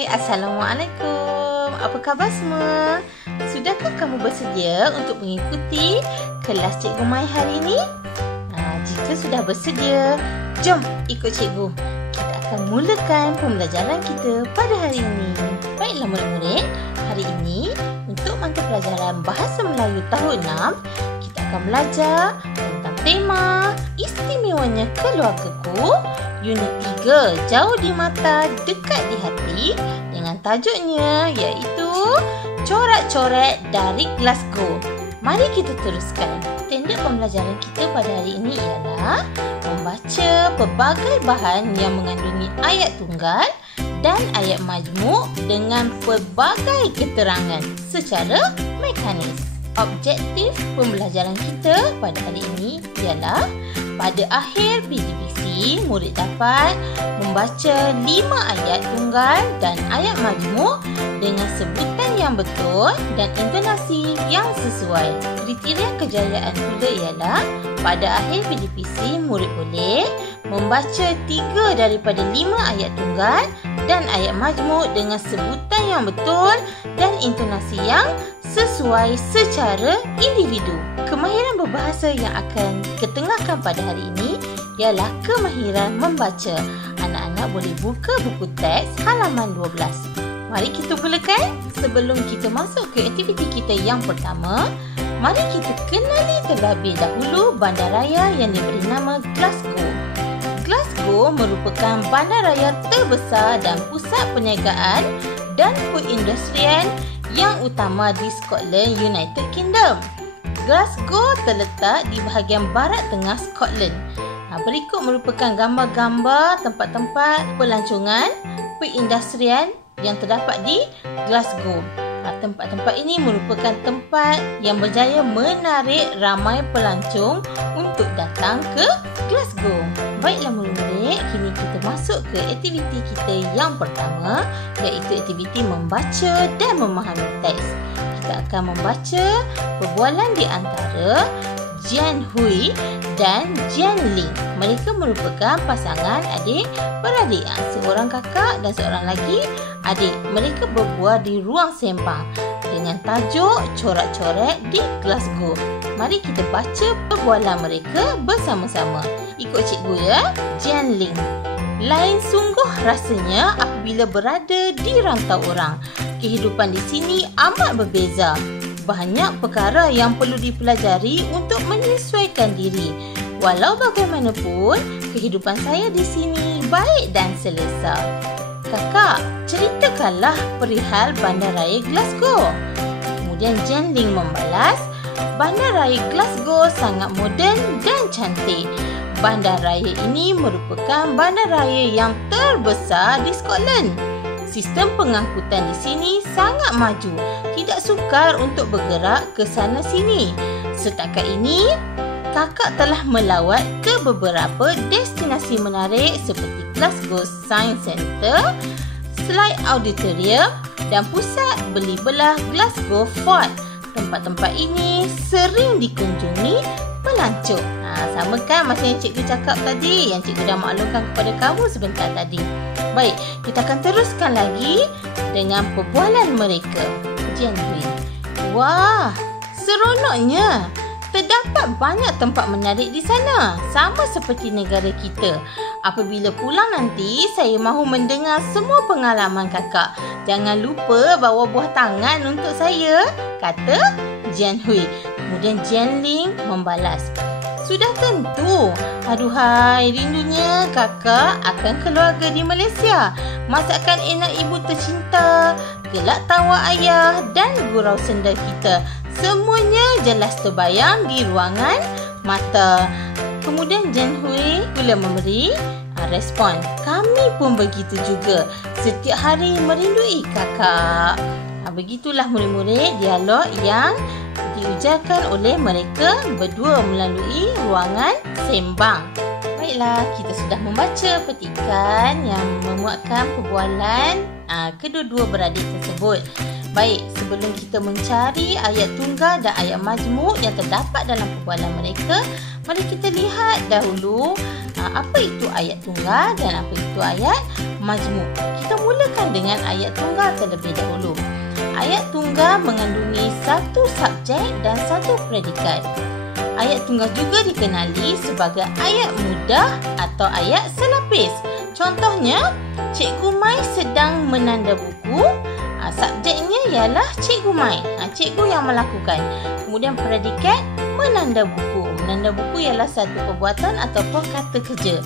Hai, Assalamualaikum. Apa khabar semua? Sudahkah kamu bersedia untuk mengikuti kelas Cikgu Mai hari ini? Jika sudah bersedia, jom ikut Cikgu. Kita akan mulakan pembelajaran kita pada hari ini. Baiklah murid-murid, hari ini untuk mata pelajaran Bahasa Melayu tahun 6, kita akan belajar tentang tema Istimewanya Keluargaku, Unit 3, Jauh di Mata, Dekat di Hati, dengan tajuknya iaitu Corak-corak dari Glasgow. Mari kita teruskan. Tenda pembelajaran kita pada hari ini ialah membaca pelbagai bahan yang mengandungi ayat tunggal dan ayat majmuk dengan pelbagai keterangan secara mekanis. Objektif pembelajaran kita pada hari ini ialah pada akhir PGPC, murid dapat membaca 5 ayat tunggal dan ayat majmuk dengan sebutan yang betul dan intonasi yang sesuai. Kriteria kejayaan pula ialah pada akhir PGPC, murid boleh membaca 3 daripada 5 ayat tunggal dan ayat majmuk dengan sebutan yang betul dan intonasi yang sesuai secara individu. Kemahiran berbahasa yang akan ketengahkan pada hari ini ialah kemahiran membaca. Anak-anak boleh buka buku teks halaman 12. Mari kita mulakan. Sebelum kita masuk ke aktiviti kita yang pertama, mari kita kenali terlebih dahulu bandaraya yang diberi nama Glasgow. Glasgow merupakan bandaraya terbesar dan pusat perniagaan dan perindustrian yang utama di Scotland, United Kingdom. Glasgow terletak di bahagian barat tengah Scotland. Berikut merupakan gambar-gambar tempat-tempat pelancongan perindustrian yang terdapat di Glasgow. Tempat-tempat ini merupakan tempat yang berjaya menarik ramai pelancong untuk datang ke Glasgow. Baiklah murid-murid, kini kita masuk ke aktiviti kita yang pertama, iaitu aktiviti membaca dan memahami teks. Kita akan membaca perbualan di antara Jian Hui dan Jian Ling. Mereka merupakan pasangan adik-beradik, seorang kakak dan seorang lagi adik. Mereka berbual di ruang sembang dengan tajuk Corak-corak di Glasgow. Mari kita baca perbualan mereka bersama-sama. Ikut cikgu ya. Jian Ling: lain sungguh rasanya apabila berada di rantau orang. Kehidupan di sini amat berbeza. Banyak perkara yang perlu dipelajari untuk menyesuaikan diri. Walau bagaimanapun, kehidupan saya di sini baik dan selesa. Kakak, ceritakanlah perihal bandaraya Glasgow. Kemudian Jian Ling membalas, bandaraya Glasgow sangat moden dan cantik. Bandaraya ini merupakan bandaraya yang terbesar di Scotland. Sistem pengangkutan di sini sangat maju, tidak sukar untuk bergerak ke sana sini. Setakat ini, kakak telah melawat ke beberapa destinasi menarik seperti Glasgow Science Centre, Slide Auditorium dan pusat beli belah Glasgow Fort. Tempat-tempat ini sering dikunjungi pelancong. Sama kan macam yang cikgu cakap tadi, yang cikgu dah maklumkan kepada kamu sebentar tadi. Baik, kita akan teruskan lagi dengan perbualan mereka. Jian Hui: wah, seronoknya. Terdapat banyak tempat menarik di sana, sama seperti negara kita. Apabila pulang nanti, saya mahu mendengar semua pengalaman kakak. Jangan lupa bawa buah tangan untuk saya, kata Jian Hui. Kemudian Jian Ling membalas, sudah tentu. Aduhai, rindunya kakak akan keluarga di Malaysia. Masakan enak ibu tercinta, gelak tawa ayah dan gurau senda kita. Semuanya jelas terbayang di ruangan mata. Kemudian Jian Hui pula memberi respon, kami pun begitu juga. Setiap hari merindui kakak. Begitulah murid-murid dialog yang diujarkan oleh mereka berdua melalui ruangan sembang. Baiklah, kita sudah membaca petikan yang memuatkan perbualan kedua-dua beradik tersebut. Baik, sebelum kita mencari ayat tunggal dan ayat majmuk yang terdapat dalam perbualan mereka, mari kita lihat dahulu apa itu ayat tunggal dan apa itu ayat majmuk. Kita mulakan mulakan dengan ayat tunggal terlebih dahulu. Ayat tunggal mengandungi satu subjek dan satu predikat. Ayat tunggal juga dikenali sebagai ayat mudah atau ayat selapis. Contohnya, Cikgu Mai sedang menanda buku. Subjeknya ialah Cikgu Mai. Cikgu yang melakukan. Kemudian predikat menanda buku. Menanda buku ialah satu perbuatan ataupun kata kerja.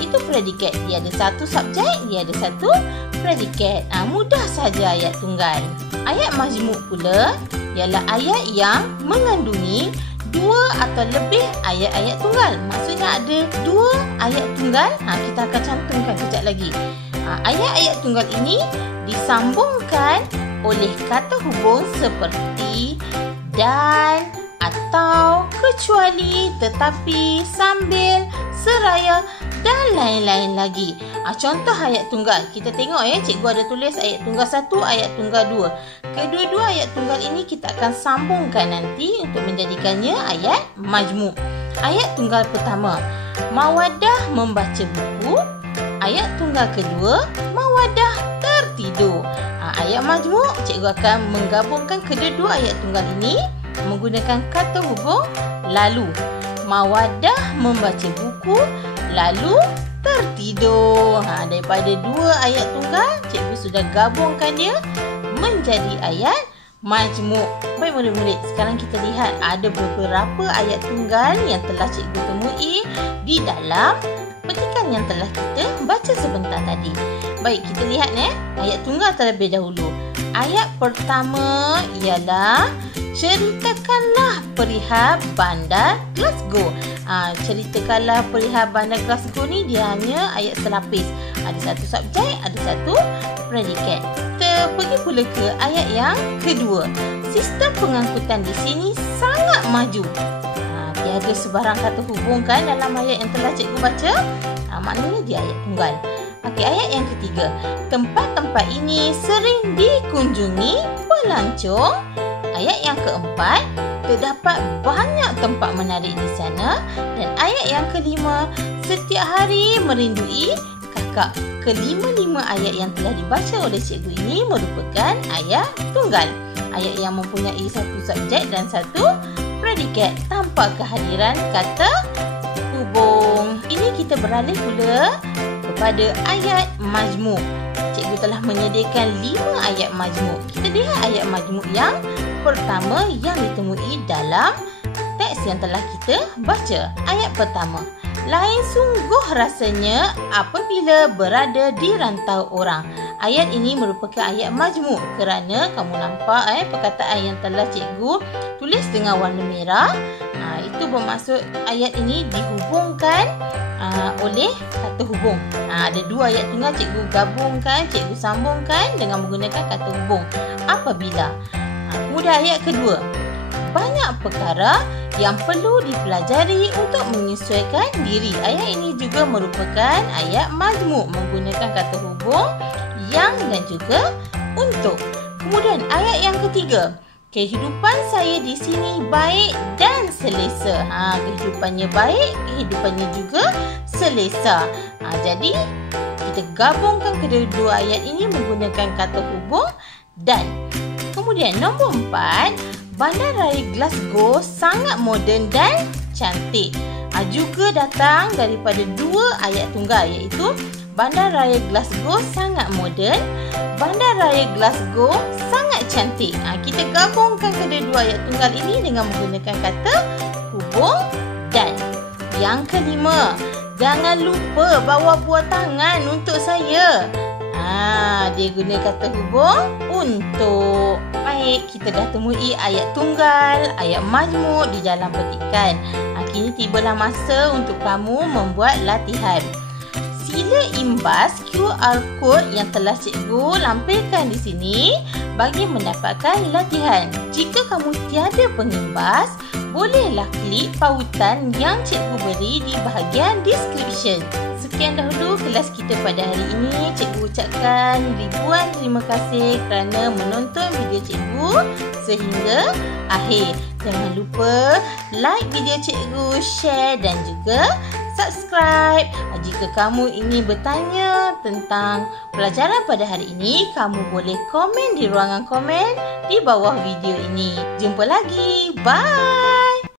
Itu predikat. Dia ada satu subjek, dia ada satu predikat. Mudah saja ayat tunggal. Ayat majmuk pula ialah ayat yang mengandungi dua atau lebih ayat-ayat tunggal. Maksudnya ada dua ayat tunggal. Kita akan cantumkan kejap lagi. Ayat-ayat tunggal ini disambungkan oleh kata hubung seperti dan, atau, kecuali, tetapi, sambil, seraya dan lain-lain lagi. Contoh ayat tunggal. Kita tengok cikgu ada tulis ayat tunggal 1, ayat tunggal 2. Kedua-dua ayat tunggal ini kita akan sambungkan nanti untuk menjadikannya ayat majmuk. Ayat tunggal pertama, Mawaddah membaca buku. Ayat tunggal kedua, Mawaddah tertidur. Ayat majmuk, cikgu akan menggabungkan kedua-dua ayat tunggal ini menggunakan kata hubung lalu. Mawaddah membaca buku, lalu tertidur. Daripada dua ayat tunggal, cikgu sudah gabungkan dia menjadi ayat majmuk. Baik murid-murid, sekarang kita lihat ada beberapa ayat tunggal yang telah cikgu temui di dalam petikan yang telah kita baca sebentar tadi. Baik, kita lihat ayat tunggal terlebih dahulu. Ayat pertama ialah ceritakanlah perihal bandar Glasgow. Ceritakanlah perihal bandar Glasgow ni dia hanya ayat selapis. Ada satu subjek, ada satu predikat. Kita pergi pula ke ayat yang kedua. Sistem pengangkutan di sini sangat maju. Tiada sebarang kata hubung kan dalam ayat yang telah cikgu baca. Maknanya dia ayat tunggal. Okey, ayat yang ketiga. Tempat-tempat ini sering dikunjungi pelancong. Ayat yang keempat, terdapat banyak tempat menarik di sana. Dan ayat yang kelima, setiap hari merindui kakak. Kelima-lima ayat yang telah dibaca oleh cikgu ini merupakan ayat tunggal. Ayat yang mempunyai satu subjek dan satu predikat tanpa kehadiran kata hubung. Ini kita beralih pula kepada ayat majmuk. Cikgu telah menyediakan 5 ayat majmuk. Kita lihat ayat majmuk yang pertama yang ditemui dalam teks yang telah kita baca. Ayat pertama. Lain sungguh rasanya apabila berada di rantau orang. Ayat ini merupakan ayat majmuk kerana kamu nampak perkataan yang telah cikgu tulis dengan warna merah. Itu bermaksud ayat ini dihubungkan oleh kata hubung. Ada dua ayat tunggal, cikgu gabungkan, cikgu sambungkan dengan menggunakan kata hubung. Apabila. Kemudian ayat kedua. Banyak perkara yang perlu dipelajari untuk menyesuaikan diri. Ayat ini juga merupakan ayat majmuk menggunakan kata hubung yang dan juga untuk. Kemudian ayat yang ketiga. Kehidupan saya di sini baik dan selesa. Kehidupannya baik, kehidupannya juga selesa. Jadi kita gabungkan kedua-dua ayat ini menggunakan kata hubung dan. Kemudian nombor 4, Bandaraya Glasgow sangat moden dan cantik. Juga datang daripada dua ayat tunggal, iaitu Bandaraya Glasgow sangat moden, Bandaraya Glasgow sangat cantik. Kita gabungkan kedua ayat tunggal ini dengan menggunakan kata hubung dan. Yang kelima, jangan lupa bawa buah tangan untuk saya. Dia guna kata hubung untuk. Baik, kita dah temui ayat tunggal, ayat majmuk di dalam petikan. Kini tibalah masa untuk kamu membuat latihan. Sila imbas QR code yang telah cikgu lampirkan di sini bagi mendapatkan latihan. Jika kamu tiada pengimbas, bolehlah klik pautan yang cikgu beri di bahagian description. Sekian dahulu kelas kita pada hari ini. Cikgu ucapkan ribuan terima kasih kerana menonton video cikgu sehingga akhir. Jangan lupa like video cikgu, share dan juga subscribe. Jika kamu ingin bertanya tentang pelajaran pada hari ini, kamu boleh komen di ruangan komen di bawah video ini. Jumpa lagi. Bye.